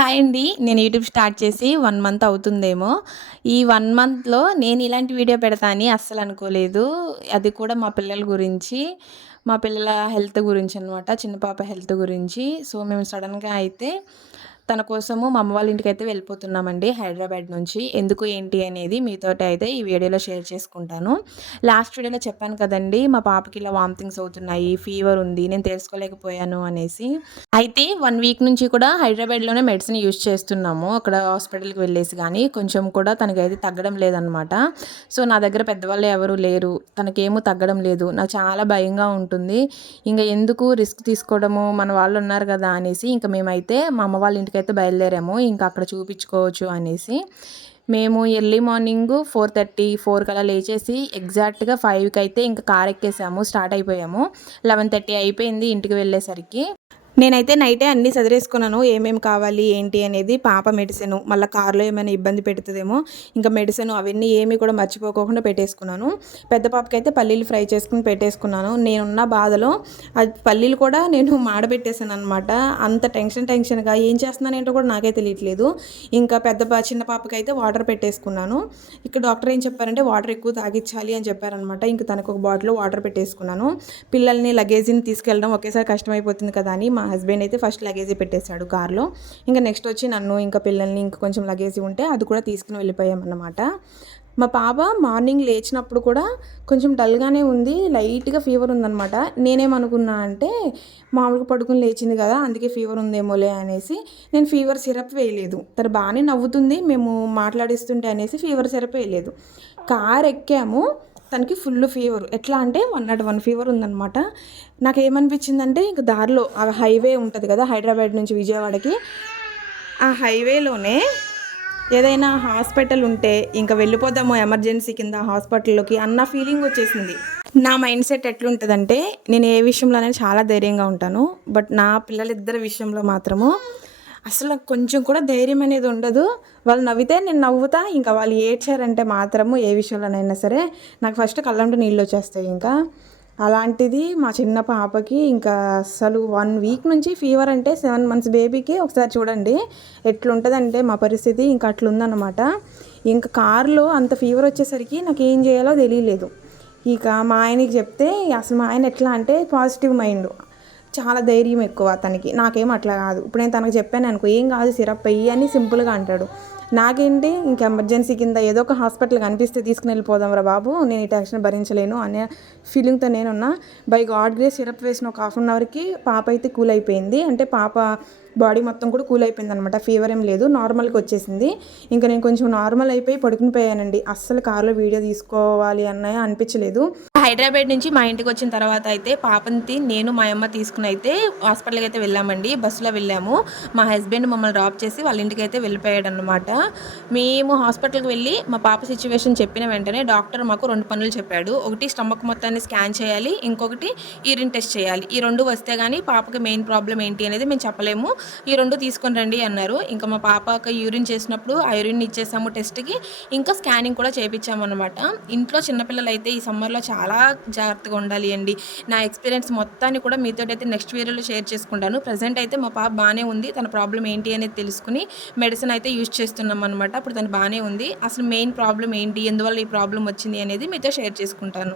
Hi అండి. నేను YouTube start చేసి 1 మంత్ అవుతుందేమో. ఈ 1 మంత్‌లో నేను ఇలాంటి వీడియో పెడతా అని అస్సలు అనుకోలేదు. అది కూడా మా పిల్లల గురించి, మా పిల్లల హెల్త్ గురించనమాట. చిన్న పాప హెల్త్ గురించి. సో, మేము సడెన్‌గా అయితే తన కోసము మా అమ్మ వాళ్ళ ఇంటికైతే వెళ్ళిపోతున్నామండి హైదరాబాద్ నుంచి. ఎందుకు ఏంటి అనేది మీతోటి అయితే ఈ వీడియోలో షేర్ చేసుకుంటాను. లాస్ట్ వీడియోలో చెప్పాను కదండీ! మా పాపకి ఇలా వామిటింగ్స్ అవుతున్నాయి, ఫీవర్ ఉంది. నేను తెలుసుకోలేకపోయాను అనేసి. అయితే 1 వీక్ నుంచి కూడా హైదరాబాద్‌లోనే మెడిసిన్ యూజ్ చేస్తున్నాము. అక్కడ హాస్పిటల్‌కి వెళ్ళేసి గానీ, కొంచెం కూడా తనకైతే తగ్గడం లేదనమాట. సో, నా దగ్గర పెద్దవాళ్ళు ఎవరు లేరు. తనకేమో తగ్గడం లేదు. నాకు చాలా భయంగా ఉంటుంది. ఇంగ ఎందుకు రిస్క్ తీసుకోవడము, మన వాళ్ళున్నారు గదా! అనేసి ఇంక మేమైతే మా అమ్మ వాళ్ళ ఇంటికైతే బయలుదేరాము. ఇంక అక్కడ చూపించుకోవచ్చు అనేసి. మేము ఎర్లీ మార్నింగు 4:30, 4 కలా లేచేసి ఎగ్జాక్ట్‌గా 5కైతే ఇంక కారెక్కేసాము. స్టార్ట్ అయిపోయాము. 11:30 అయిపోయింది ఇంటికి వెళ్ళేసరికి. నేనైతే నైటే అన్నీ సదిరేసుకున్నాను. ఏమేమి కావాలి, ఏంటి అనేది. పాప మెడిసిను, మళ్ళా కార్‌లో ఏమైనా ఇబ్బంది పెడతదేమో, ఇంకా మెడిసిను అవన్నీ ఏమీ కూడా మర్చిపోకోకుండా పెట్టేసుకున్నాను. పెద్ద పాపకైతే పల్లీలు ఫ్రై చేసుకొని పెట్టేసుకున్నాను. నేనున్న బాధలో పల్లీలు కూడా నేను మాడబెట్టేసాననమాట. అంత టెన్షన్‌గా ఏం చేస్తున్నానేంటో కూడా నాకే తెలియట్లేదు. ఇంకా చిన్న పాపకైతే వాటర్ పెట్టేసుకున్నాను. ఇక్కడ డాక్టర్ ఏం చెప్పారంటే వాటర్ ఎక్కువ తాగిచ్చాలి అని చెప్పారనమాట. ఇంక తనకు ఒక బాటిల్‌లో వాటర్ పెట్టేసుకున్నాను. పిల్లల్ని లగేజ్‌ని తీసుకెళ్ళడం ఒకేసారి కష్టమైపోతుంది కదా అని మా హస్బెండ్ అయితే ఫస్ట్ లగేజీ పెట్టేశాడు కార్‌లో. ఇంకా నెక్స్ట్ వచ్చి నన్ను, ఇంకా పిల్లల్ని, ఇంకా కొంచెం లగేజీ ఉంటే అది కూడా తీసుకుని వెళ్ళిపోయామన్నమాట. మా పాప మార్నింగ్ లేచినప్పుడు కూడా కొంచెం డల్‌గానే ఉంది. లైట్‌గా ఫీవర్ ఉందనమాట. నేనేమనుకున్నా అంటే మామూలుగా పడుకొని లేచింది కదా! అందుకే ఫీవర్ ఉందేమోలే అనేసి నేను ఫీవర్ సిరప్ వేయలేదు. తను బానే నవ్వుతుంది. మేము మాట్లాడిస్తుంటే అనేసి ఫీవర్ సిరప్ వేయలేదు. కార్ ఎక్కాము. తనకి ఫుల్ ఫీవర్. ఎట్లా అంటే 101 ఫీవర్ ఉందనమాట. నాకేమనిపించిందంటే ఇంక దారిలో ఆ హైవే ఉంటది కదా! హైదరాబాద్ నుంచి విజయవాడకి. ఆ హైవేలోనే ఏదైనా హాస్పిటల్ ఉంటే ఇంక వెళ్ళిపోదాము ఎమర్జెన్సీ కింద హాస్పిటల్‌లోకి అన్న ఫీలింగ్ వచ్చేసింది. నా మైండ్ సెట్ ఎట్లుంటదంటే నేను ఏ విషయంలోనైనా చాలా ధైర్యంగా ఉంటాను. బట్ నా పిల్లలిద్దరి విషయంలో మాత్రము అసలు నాకు కొంచెం కూడా ధైర్యం అనేది ఉండదు. వాళ్ళు నవ్వితే నేను నవ్వుతా. ఇంకా వాళ్ళు ఏడ్చారంటే మాత్రము ఏ విషయంలోనైనా సరే నాకు ఫస్ట్ కళ్ళంట నీళ్ళొచ్చేస్తాయి ఇంకా. అలాంటిది మా చిన్న పాపకి ఇంకా అస్సలు 1 వీక్ నుంచి ఫీవర్ అంటే 7 మంత్స్ బేబీకి ఒకసారి చూడండి ఎట్లుంటదంటే మా పరిస్థితి ఇంకా అట్లుందనమాట. ఇంక కారులో అంత ఫీవర్ వచ్చేసరికి నాకేం చేయాలో తెలియలేదు. ఇక మా ఆయనకి చెప్తే అసలు మా ఆయన ఎట్లా అంటే పాజిటివ్ మైండ్. చాలా ధైర్యం ఎక్కువ తనకి. నాకేమో అట్లా కాదు. ఇప్పుడు నేను తనకు చెప్పాననుకో ఏం కాదు సిరప్ ఎయ్యి అని సింపుల్‌గా అంటాడు. నాకేంటి ఇంక ఎమర్జెన్సీ కింద ఏదో ఒక హాస్పిటల్ కనిపిస్తే తీసుకొని వెళ్ళిపోదాంరా బాబు, నేను ఈ టెన్షన్ భరించలేను అనే ఫీలింగ్‌తో నేనున్నా. బై గాడ్ గ్రేస్ సిరప్ వేసిన ఒక హాఫ్ అన్ అవర్‌కి పాప అయితే కూల్ అయిపోయింది. అంటే పాప బాడీ మొత్తం కూడా కూల్ అయిపోయిందనమాట. ఫీవర్ ఏం లేదు. నార్మల్‌గా వచ్చేసింది. ఇంక నేను కొంచెం నార్మల్ అయిపోయి పడుకుని పోయానండి. అస్సలు కార్‌లో వీడియో తీసుకోవాలి అనిపించలేదు. హైదరాబాద్ నుంచి మా ఇంటికొచ్చిన తర్వాత అయితే పాపని నేను, మా అమ్మ తీసుకుని అయితే హాస్పిటల్‌కి అయితే వెళ్ళామండి. బస్సులో వెళ్ళాము. మా హస్బెండ్ మమ్మల్ని డ్రాప్ చేసి వాళ్ళ ఇంటికైతే వెళ్ళిపోయాడనమాట. మేము హాస్పిటల్‌కి వెళ్ళి మా పాప సిట్యుయేషన్ చెప్పిన వెంటనే డాక్టర్ మాకు 2 పనులు చెప్పాడు. ఒకటి స్టమక్ మొత్తాన్ని స్కాన్ చేయాలి. ఇంకొకటి యూరిన్ టెస్ట్ చేయాలి. ఈ 2 వస్తే గానీ పాపకి మెయిన్ ప్రాబ్లమ్ ఏంటి అనేది మేము చెప్పలేము. ఈ 2 తీసుకొని రండి అన్నారు. ఇంకా మా పాపకి యూరిన్ చేసినప్పుడు ఆ యూరిన్ ఇచ్చేసాము టెస్ట్‌కి. ఇంకా స్కానింగ్ కూడా చేపించామన్నమాట. ఇంట్లో చిన్నపిల్లలైతే ఈ సమ్మర్‌లో చాలా జాగ్రత్తగా ఉండాలి అండి. నా ఎక్స్‌పీరియన్స్ మొత్తాన్ని కూడా మీతోటైతే నెక్స్ట్ వీడియోలో షేర్ చేసుకుంటాను. ప్రెజెంట్ అయితే మా పాప బానే ఉంది. తన ప్రాబ్లమ్ ఏంటి అనేది తెలుసుకొని మెడిసిన్ అయితే యూజ్ చేస్తున్నామన్నమాట. ఇప్పుడు తను బానే ఉంది. అసలు మెయిన్ ప్రాబ్లమ్ ఏంటి? ఎందువల్ల ఈ ప్రాబ్లమ్ వచ్చింది అనేది మీతో షేర్ చేసుకుంటాను.